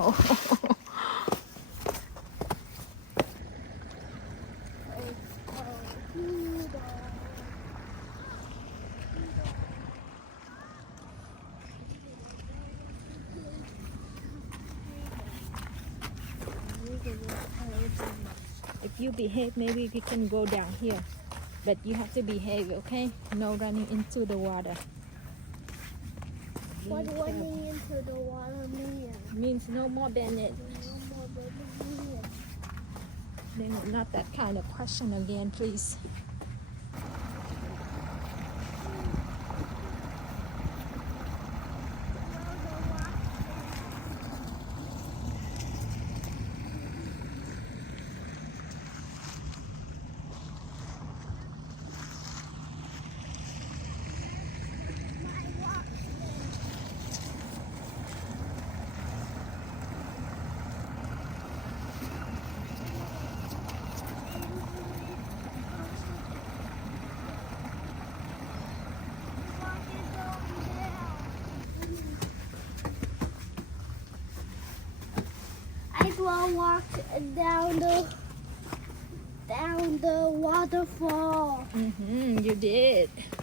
Oh. If you behave, maybe we can go down here. But you have to behave, okay? No running into the water. What running into the water mean? Means no more Bennett. No more baby. Then not that kind of question again, please. I will walk down the waterfall. You did.